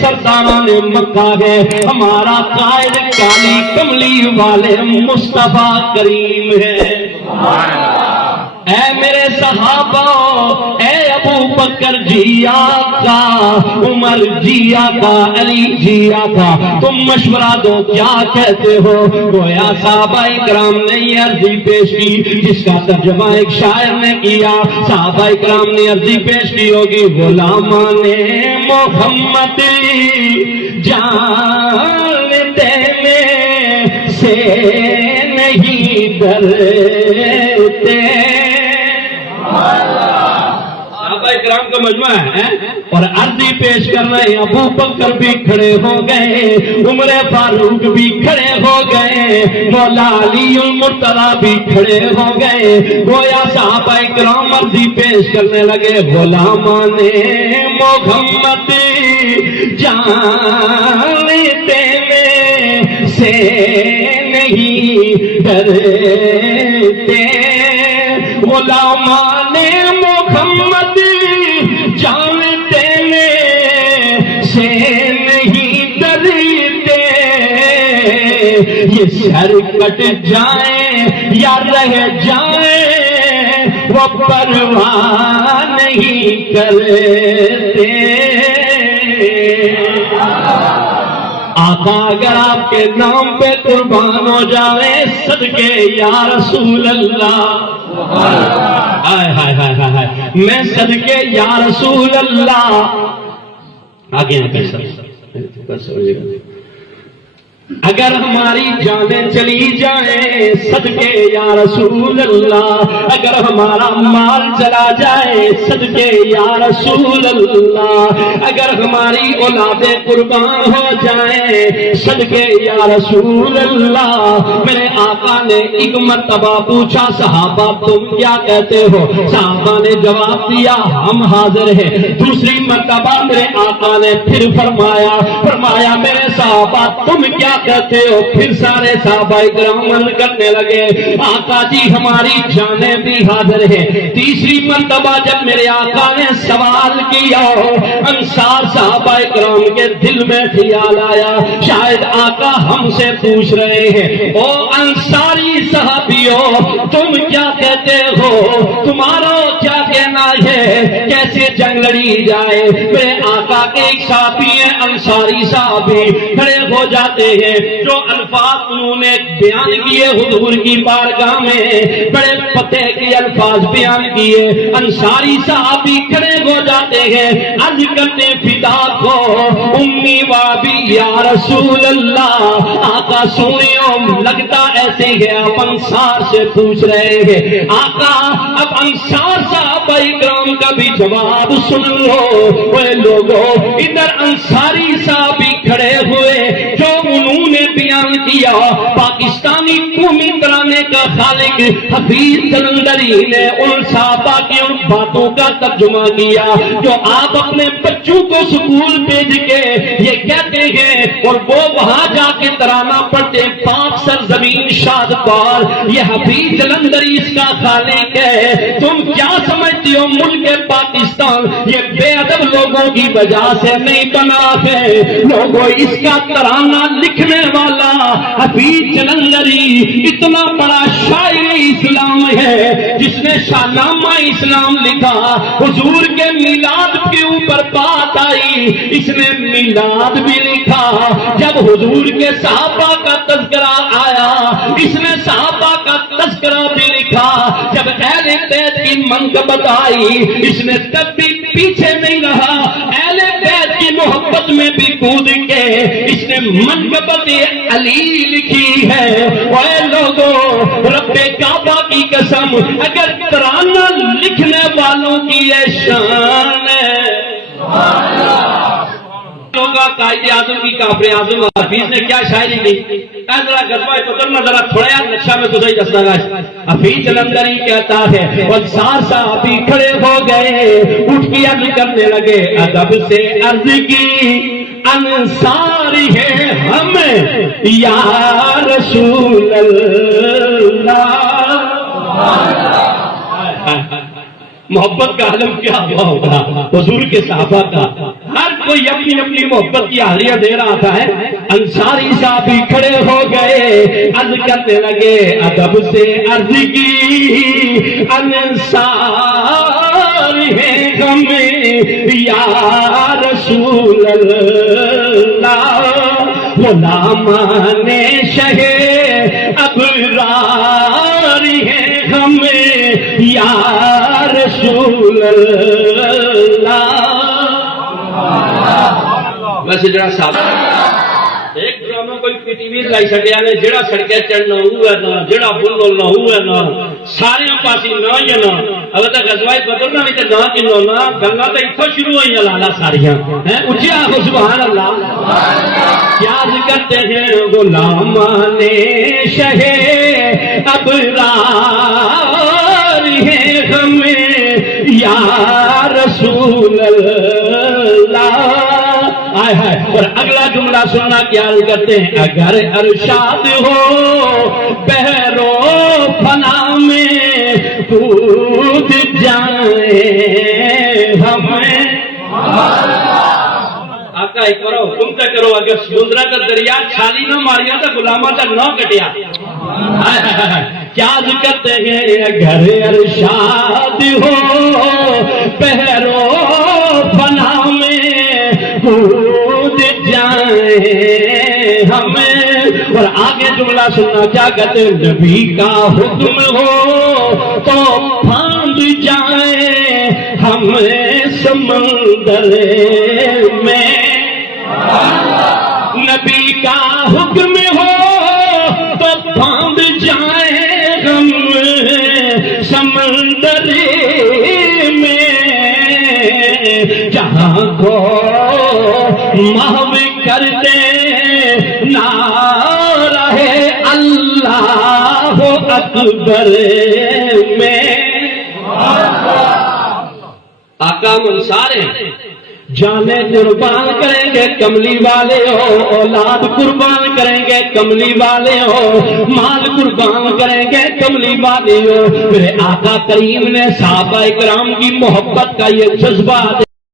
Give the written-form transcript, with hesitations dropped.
سرداران مکہ ہے، ہمارا قائد کالی کملی والے مصطفیٰ کریم ہے۔ اے میرے صحابہ، اے ابو بکر جی آقا، عمر جی آقا، علی جی آقا، تم مشورہ دو کیا کہتے ہو؟ گویا صحابہ کرام نے یہ عرضی پیش کی جس کا ترجمہ ایک شاعر نے کیا۔ صحابہ کرام نے عرضی پیش کی ہوگی، غلامان محمد جانتے میں سے نہیں ڈرتے۔ صحابہ کرام کا مجمع ہے اور عرضی پیش کر رہے ہیں۔ ابو بکر بھی کھڑے ہو گئے، عمر فاروق بھی کھڑے ہو گئے، مولا علی المرتضیٰ بھی کھڑے ہو گئے۔ گویا صحابہ کرام عرضی پیش کرنے لگے، غلامان محمد جانتے میں سے نہیں ڈرتے، غلامان محمد جانتے میں سے نہیں ڈرتے، یہ سر کٹ جائیں یا رہ جائیں وہ پرواہ نہیں کرتے۔ آقا اگر آپ کے نام پہ قربان ہو جائے صدقے یا رسول اللہ، ہائے ہائے ہائے ہائے، میں صدقے یا رسول اللہ، آگے اگر ہماری جانیں چلی جائیں صدقے یا رسول اللہ، اگر ہمارا مال چلا جائے صدقے یا رسول اللہ، اگر ہماری اولادیں قربان ہو جائیں صدقے یا رسول اللہ۔ میرے آقا نے ایک مرتبہ پوچھا، صحابہ تم کیا کہتے ہو؟ صحابہ نے جواب دیا، ہم حاضر ہیں۔ دوسری مرتبہ میرے آقا نے پھر فرمایا میرے صحابہ تم کیا کہتے ہو؟ پھر سارے صحابہ کرام کرنے لگے، آقا جی ہماری جانیں بھی حاضر ہیں۔ تیسری مرتبہ جب میرے آقا نے سوال کیا، انصار صحابہ کرام کے دل میں خیال آیا شاید آقا ہم سے پوچھ رہے ہیں، او انصاری صحابیوں تم کیا کہتے ہو؟ تمہارا کیا کہنا ہے؟ کیسے جنگ لڑی جائے؟ میرے آقا کے ایک صحابی ہیں انصاری صحابی، کھڑے ہو جاتے ہیں، جو الفاظ انہوں نے بیان کیے حضور کی بارگاہ میں، بڑے فتح کے الفاظ بیان کیے۔ انصاری صحابی کھڑے ہو جاتے ہیں، عرض کرتے فدا کو امی وابی یا رسول اللہ، آقا سنیو لگتا ایسے ہے آپ انصار سے پوچھ رہے ہیں۔ آقا اب انصار صحابہ کرام کا بھی جواب سن لو۔ وہ لوگوں ادھر انصاری صحابی کھڑے ہوئے، جو انہوں نے بیان کیا پاکستانی قومی ترانے کا خالق حفیظ جلندری نے ان صحابہ کی ان باتوں کا ترجمہ کیا جو آپ اپنے بچوں کو سکول بھیج کے یہ کہتے ہیں اور وہ وہاں جا کے ترانہ پڑھتے پاک سرزمین شاد پار، یہ حفیظ جلندری اس کا خالق ہے۔ تم کیا سمجھتی ہو ملک پاکستان یہ بے ادب لوگوں کی وجہ سے نہیں بنا ہے؟ لوگوں اس کا ترانہ لکھنے والا حفیظ جلندری اتنا بڑا شاعر اسلام ہے جس نے شاہنامہ اسلام لکھا۔ حضور کے میلاد کے اوپر بات آئی، اس نے میلاد بھی لکھا۔ جب حضور کے صحابہ کا تذکرہ آیا، اس نے صحابہ کا تذکرہ بھی لکھا۔ جب اہل بیت کی منقبت آئی، اس نے تب بھی پیچھے نہیں رہا، اہل بیت کی محبت میں بھی کود کے اس نے منقبت علی لکھی ہے۔ اے لوگوں رب کعبہ کی قسم اگر ترانہ لکھنے والوں کی یہ شان ہے، قائد اعظم کی کافر اعظم حفیظ نے کیا شاعری کی؟ ذرا غزوہ بدر میں ذرا تھوڑا یار نقشہ میں تو صحیح دسنا گا۔ حفیظ جلندری کہتا ہے انصار صحابی کھڑے ہو گئے، اٹھ کے عرض کرنے لگے، ادب سے عرض کی انصاری ہے ہم یا رسول اللہ۔ محبت کا عالم کیا ہوا ہوگا حضور کے صحابہ کا، ہر کوئی اپنی اپنی محبت کی حالیہ دے رہا تھا ہے، انصاری صاحب بھی کھڑے ہو گئے، عرض کرنے لگے ادب سے عرض کی انصار ہے ہمیں یا رسول اللہ، غلامان شہ ابرار ہے ہمیں یا رسول اللہ۔ ویسے جڑا صاحب ایک ڈرامہ کوئی پی ٹی وی لائی سکیا نے، جڑا سڑکے چڑھنا ہوا نا، جڑا بولنا ہوا نا، سارے پاس نہ ہی نا، اب تو غزوہ بدر نہ بھی تو نہ کنو نا، گنگا تو اتھو شروع ہوئی لالا ساریاں ہیں، اچھا ہو سبحان اللہ۔ یاد کرتے ہیں غلامان شہ ابرار ہیں ہمیں یا رسول اللہ۔ اور اگلا جملہ سننا کیا کرتے ہیں، اگر ارشاد ہو بحرو فنا میں کود جائیں ہمیں، آقا ایک کرو حکم تے کرو، اگر سمندرہ کا دریا چھالی نہ ماریا تو غلامہ کا نہ کٹیا۔ کیا کرتے ہیں اگر ارشاد ہو بحرو فنا میں کود جائیں ہمیں، اور آگے جملہ سننا کیا کہتے ہیں، نبی کا حکم ہو تو پھاند جائیں ہمیں سمندر میں، نبی کا حکم ہو تو پھاند جائیں ہم سمندر میں، جہاں کو محو کر دے نعرہ اللہ اکبر میں۔ آقا منصار ہیں، جانے قربان کریں گے کملی والے ہو، اولاد قربان کریں گے کملی والے ہو، مال قربان کریں گے کملی والے ہو۔ میرے آقا کریم نے صحابہ کرام کی محبت کا یہ جذبہ